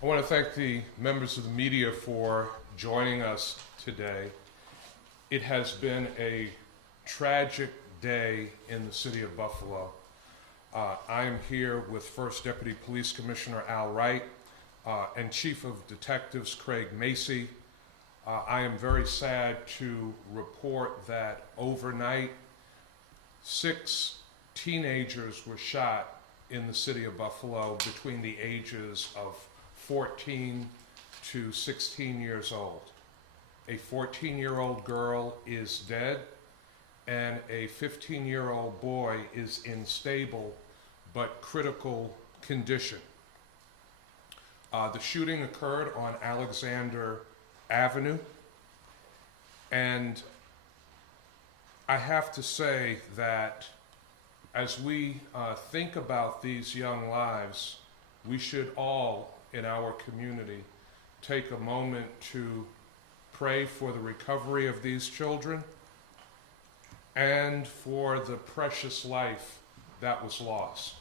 I want to thank the members of the media for joining us today. It has been a tragic day in the city of Buffalo. I am here with First Deputy Police Commissioner Al Wright and Chief of Detectives Craig Macy. I am very sad to report that overnight 6 teenagers were shot in the city of Buffalo between the ages of 14 to 16 years old. A 14-year-old girl is dead, and a 15-year-old boy is in stable but critical condition. The shooting occurred on Alexander Avenue, and I have to say that as we think about these young lives, we should all in our community take a moment to pray for the recovery of these children and for the precious life that was lost.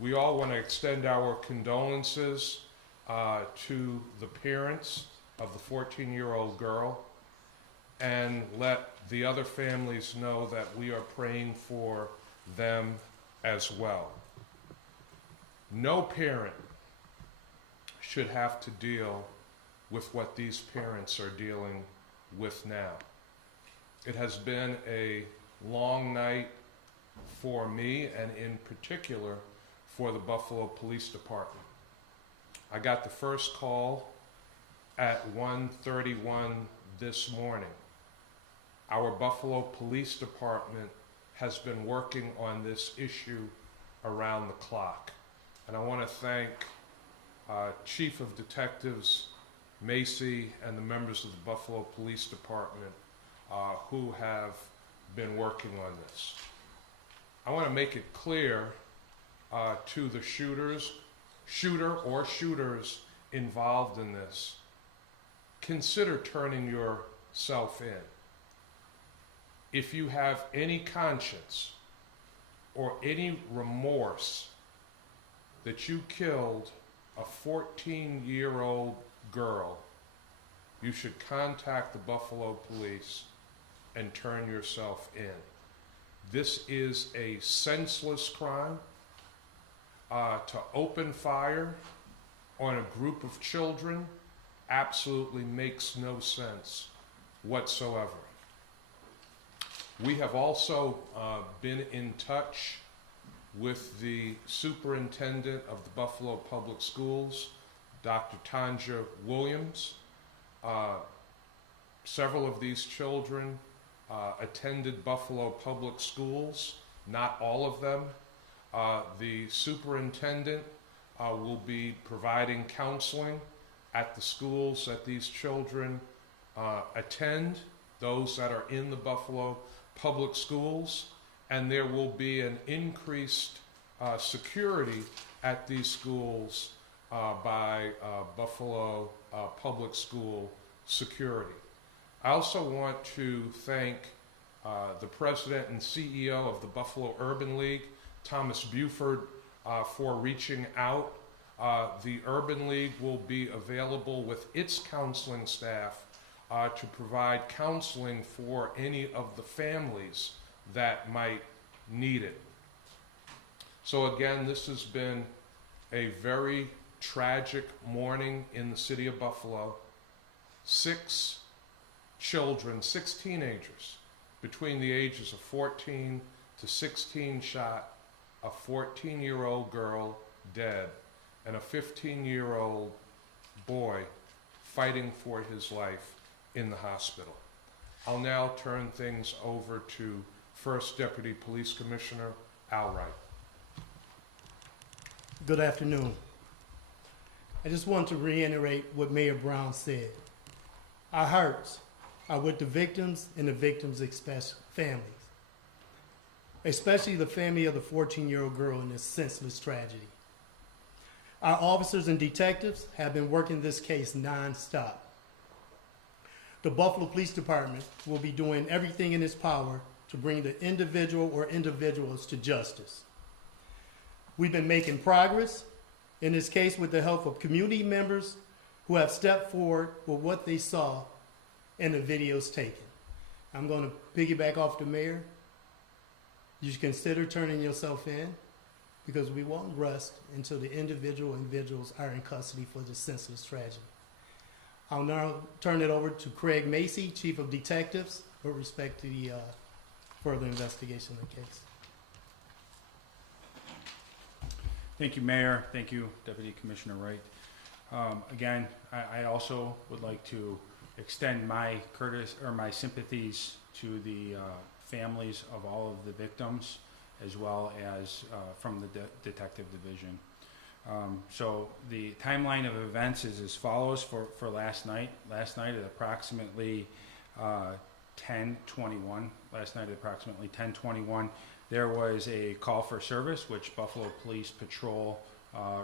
We all want to extend our condolences to the parents of the 14-year-old girl and let the other families know that we are praying for them as well. No parent should have to deal with what these parents are dealing with now. It has been a long night for me, and in particular for the Buffalo Police Department. I got the first call at 1:31 this morning. Our Buffalo Police Department has been working on this issue around the clock. And I want to thank Chief of Detectives Macy and the members of the Buffalo Police Department who have been working on this. I want to make it clear to the shooter or shooters involved in this, consider turning yourself in. If you have any conscience or any remorse that you killed a 14-year-old girl, you should contact the Buffalo Police and turn yourself in. This is a senseless crime. To open fire on a group of children absolutely makes no sense whatsoever. We have also been in touch with the superintendent of the Buffalo Public Schools, Dr. Tanja Williams. Several of these children attended Buffalo Public Schools, not all of them. The superintendent will be providing counseling at the schools that these children attend, those that are in the Buffalo Public Schools, and there will be an increased security at these schools by Buffalo Public School Security. I also want to thank the president and CEO of the Buffalo Urban League, Thomas Buford, for reaching out. The Urban League will be available with its counseling staff to provide counseling for any of the families that might need it. So again, this has been a very tragic morning in the city of Buffalo. 6 children, 6 teenagers between the ages of 14 to 16 shot, a 14-year-old girl dead, and a 15-year-old boy fighting for his life in the hospital. I'll now turn things over to First Deputy Police Commissioner Al Wright. Good afternoon. I just want to reiterate what Mayor Brown said. Our hearts are with the victims and the victims' families, especially the family of the 14-year-old girl in this senseless tragedy. Our officers and detectives have been working this case nonstop. The Buffalo Police Department will be doing everything in its power to bring the individual or individuals to justice. We've been making progress, In this case, with the help of community members who have stepped forward with what they saw in the videos taken. I'm going to piggyback off the mayor. You should consider turning yourself in because we won't rest until the individuals are in custody for this senseless tragedy. I'll now turn it over to Craig Macy, Chief of Detectives, with respect to the further investigation of the case. Thank you, Mayor. Thank you, Deputy Commissioner Wright. Again, I also would like to extend my sympathies to the families of all of the victims, as well as from the Detective Division. So the timeline of events is as follows for last night. Last night at approximately 10:21. Last night at approximately 10:21, there was a call for service, which Buffalo Police Patrol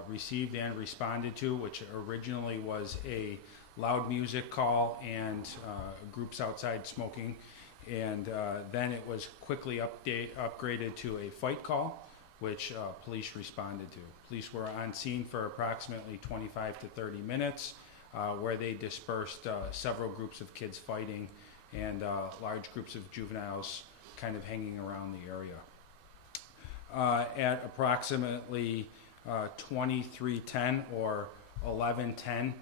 received and responded to, which originally was a loud music call and groups outside smoking, and then it was quickly upgraded to a fight call, which police responded to. Police were on scene for approximately 25 to 30 minutes, where they dispersed several groups of kids fighting and large groups of juveniles kind of hanging around the area. At approximately 23:10 or 11:10,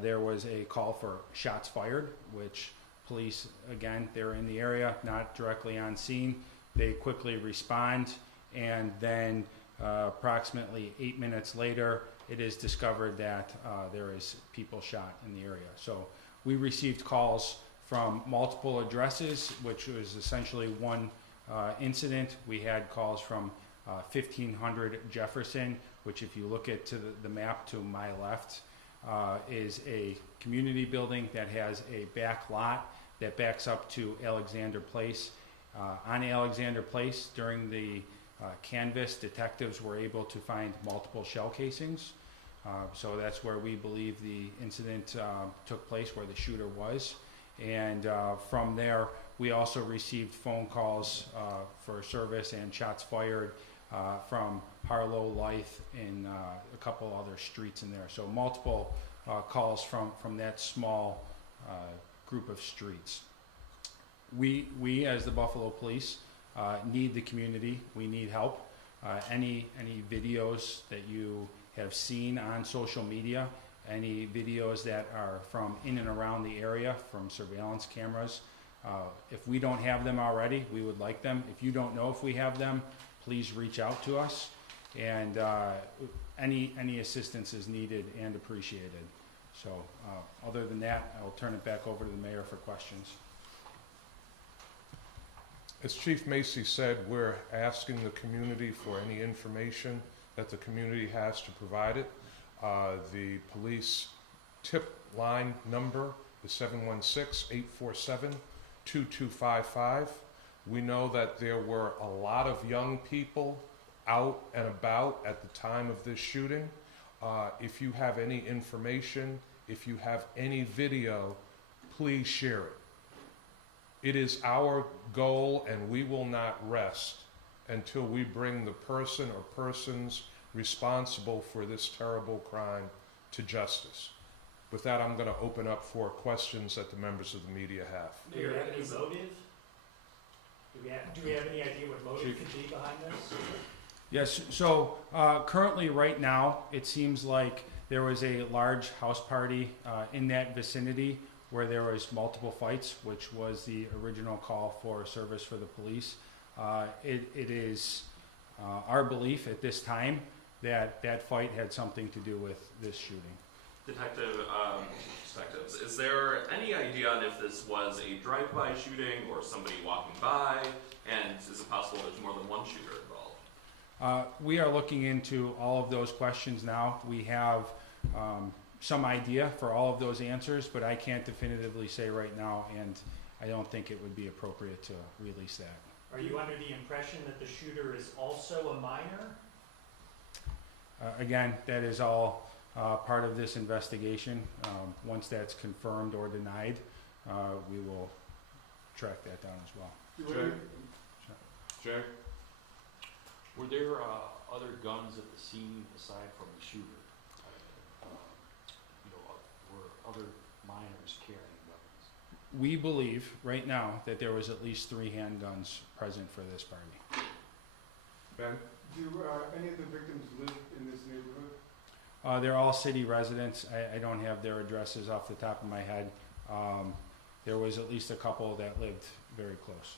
there was a call for shots fired, which police, again, they're in the area, not directly on scene. They quickly respond, and then approximately 8 minutes later, it is discovered that there is people shot in the area. So we received calls from multiple addresses, which was essentially one incident. We had calls from 1500 Jefferson, which if you look at the map to my left, is a community building that has a back lot that backs up to Alexander Place. On Alexander Place, during the canvass, detectives were able to find multiple shell casings. So that's where we believe the incident took place, where the shooter was. And from there, we also received phone calls for service and shots fired from Harlow, Lythe, and a couple other streets in there. So multiple calls from that small group of streets. We as the Buffalo Police need the community. We need help. Any videos that you have seen on social media, any videos that are from in and around the area, from surveillance cameras, if we don't have them already, we would like them. If you don't know if we have them, please reach out to us, and any assistance is needed and appreciated. So other than that, I will turn it back over to the mayor for questions. As Chief Macy said, we're asking the community for any information that the community has to provide it. The police tip line number is 716-847-2255. We know that there were a lot of young people out and about at the time of this shooting. If you have any information, if you have any video, please share it. It is our goal, and we will not rest until we bring the person or persons responsible for this terrible crime to justice. With that, I'm going to open up for questions that the members of the media have. Do you have any motive? Do we have any idea what motive could be behind this? Yes, so currently right now, it seems like there was a large house party in that vicinity where there was multiple fights, which was the original call for service for the police. It is our belief at this time that that fight had something to do with this shooting. Detectives, is there any idea on if this was a drive-by shooting or somebody walking by? And is it possible there's more than one shooter involved? We are looking into all of those questions now. We have some idea for all of those answers, but I can't definitively say right now, and I don't think it would be appropriate to release that. Are you under the impression that the shooter is also a minor? Again, that is all part of this investigation. Once that's confirmed or denied, we will track that down as well. Jay? Were there other guns at the scene aside from the shooter? other minors carrying weapons? We believe right now that there was at least 3 handguns present for this party. Ben? Do any of the victims live in this neighborhood? They're all city residents. I don't have their addresses off the top of my head. There was at least a couple that lived very close.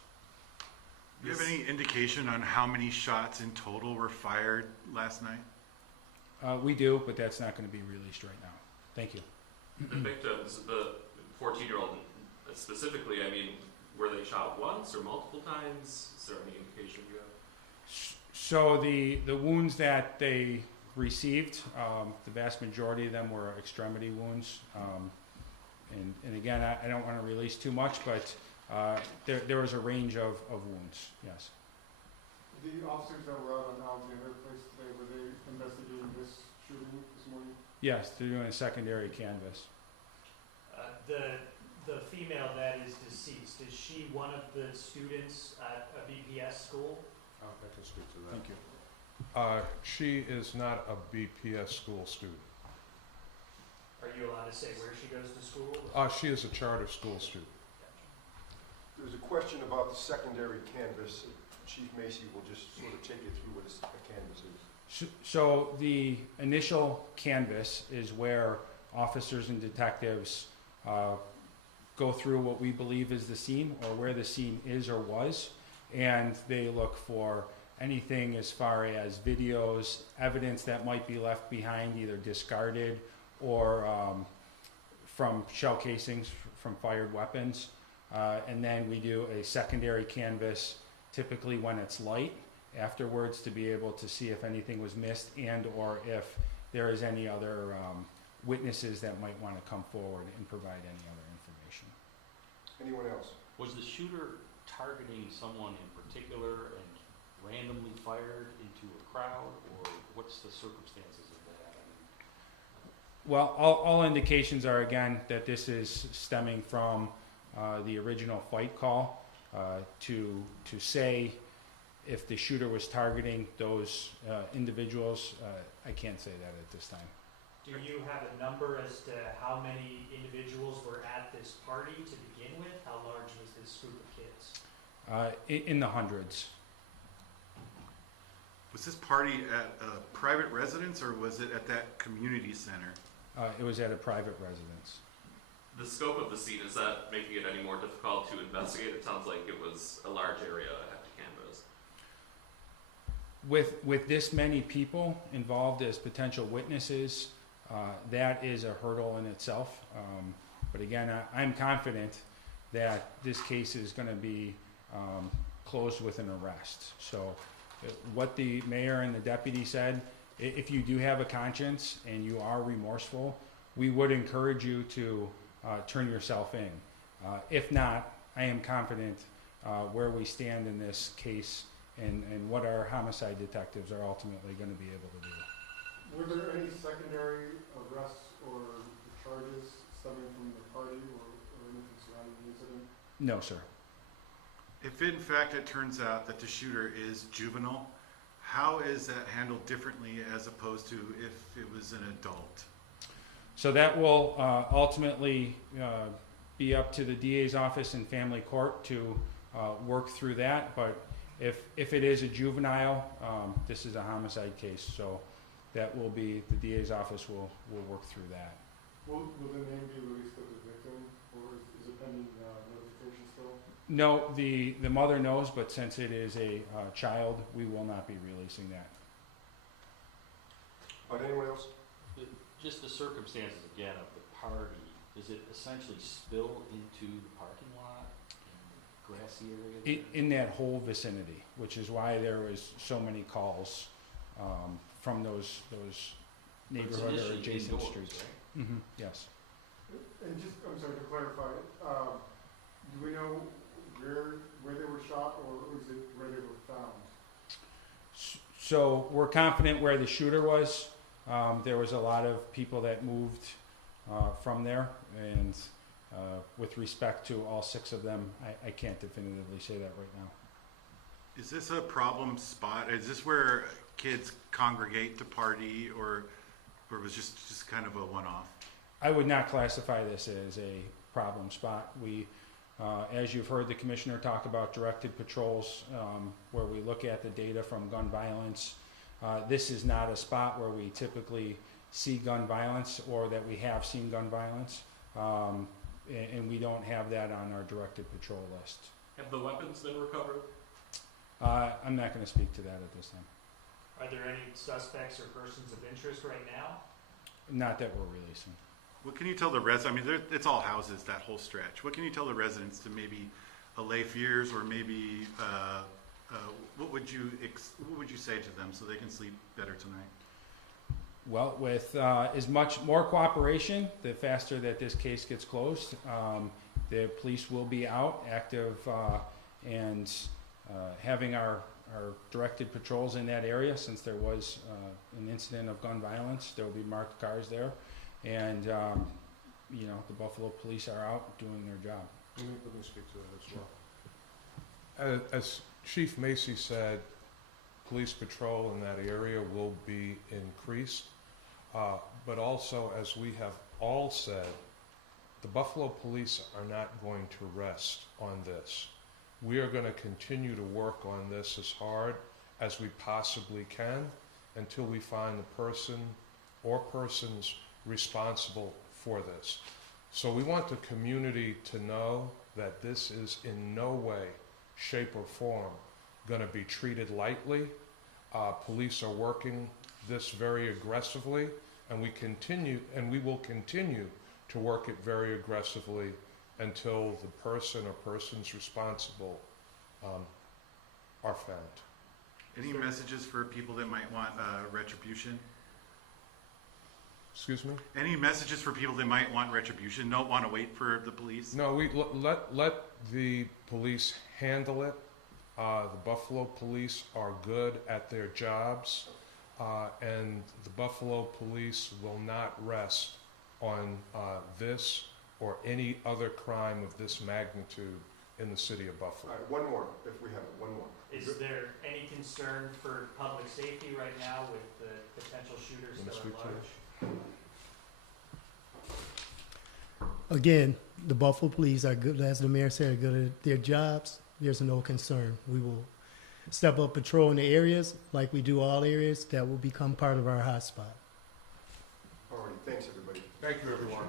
Do you have any indication on how many shots in total were fired last night? We do, but that's not going to be released right now. Thank you. The victims, the 14-year-old specifically, I mean, were they shot once or multiple times? Is there any indication you have? So the wounds that they received, the vast majority of them were extremity wounds. And again, I don't want to release too much, but there was a range of wounds, yes. The officers that were out on Alexander Place today, were they investigating this shooting this morning? Yes, they're doing a secondary canvas. The female that is deceased, is she one of the students at a BPS school? I can speak to that. Thank you. She is not a BPS school student. Are you allowed to say where she goes to school? She is a charter school student. There's a question about the secondary canvas. Chief Macy will just sort of take you through what a canvas is. So the initial canvas is where officers and detectives go through what we believe is the scene or where the scene is or was, and they look for anything as far as videos, evidence that might be left behind, either discarded or from shell casings from fired weapons. And then we do a secondary canvas, typically when it's light, afterwards to be able to see if anything was missed and or if there is any other witnesses that might want to come forward and provide any other information. Anyone else? Was the shooter targeting someone in particular and randomly fired into a crowd, or what's the circumstances of that? Well, all indications are, again, that this is stemming from the original fight call. To say if the shooter was targeting those individuals, I can't say that at this time. Do you have a number as to how many individuals were at this party to begin with? How large was this group of kids? In the hundreds. Was this party at a private residence or was it at that community center? It was at a private residence. The scope of the scene, is that making it any more difficult to investigate? It sounds like it was a large area I have to canvas. With this many people involved as potential witnesses, that is a hurdle in itself. But again, I'm confident that this case is going to be closed with an arrest. So what the mayor and the deputy said, if you do have a conscience and you are remorseful, we would encourage you to turn yourself in. If not, I am confident where we stand in this case and what our homicide detectives are ultimately going to be able to do. Were there any secondary arrests or charges stemming from the party or anything surrounding the incident? No, sir. If in fact it turns out that the shooter is juvenile, how is that handled differently as opposed to if it was an adult? So that will ultimately be up to the DA's office and family court to work through that. But if it is a juvenile, this is a homicide case, so that will be, the DA's office will work through that. Will the name be released of the victim, or is it pending notification still? No, the mother knows, but since it is a child, we will not be releasing that. Anyone else? Just the circumstances again of the party, does it essentially spill into the parking lot and grassy area? In that whole vicinity, which is why there was so many calls from those neighborhood or adjacent indoors, streets. right? Mm-hmm. Yes. And just, I'm sorry, to clarify, do we know where they were shot, or is it where they were found? So we're confident where the shooter was. There was a lot of people that moved from there, and with respect to all 6 of them, I can't definitively say that right now. Is this a problem spot? Is this where kids congregate to party or was just kind of a one-off? I would not classify this as a problem spot. We, as you've heard the commissioner talk about directed patrols, where we look at the data from gun violence. This is not a spot where we typically see gun violence or that we have seen gun violence. And we don't have that on our directed patrol list. Have the weapons been recovered? I'm not going to speak to that at this time. Are there any suspects or persons of interest right now? Not that we're releasing. What can you tell the residents? I mean, it's all houses, that whole stretch. What can you tell the residents to maybe allay fears, or maybe what would you say to them so they can sleep better tonight? Well, with as much more cooperation, the faster that this case gets closed. The police will be out, active, and having our directed patrols in that area. Since there was an incident of gun violence, there will be marked cars there, and you know, the Buffalo police are out doing their job. Let me speak to that as well. As Chief Macy said, police patrol in that area will be increased, but also, as we have all said, the Buffalo police are not going to rest on this. We are going to continue to work on this as hard as we possibly can until we find the person or persons responsible for this. So we want the community to know that this is in no way, shape, or form going to be treated lightly. Police are working this very aggressively, and we will continue to work it very aggressively until the person or persons responsible are found. Any messages for people that might want retribution? Excuse me? Any messages for people that might want retribution, don't want to wait for the police? No, we let the police handle it. The Buffalo police are good at their jobs, and the Buffalo police will not rest on this or any other crime of this magnitude in the city of All Buffalo. right, one more, if we have it, one more. Is there any concern for public safety right now with the potential shooters Wanna still speak at to large? Again, the Buffalo police are good, as the mayor said, are good at their jobs. There's no concern. We will step up patrol in the areas like we do all areas that will become part of our hotspot. All right, thanks, everybody. Thank you, everyone.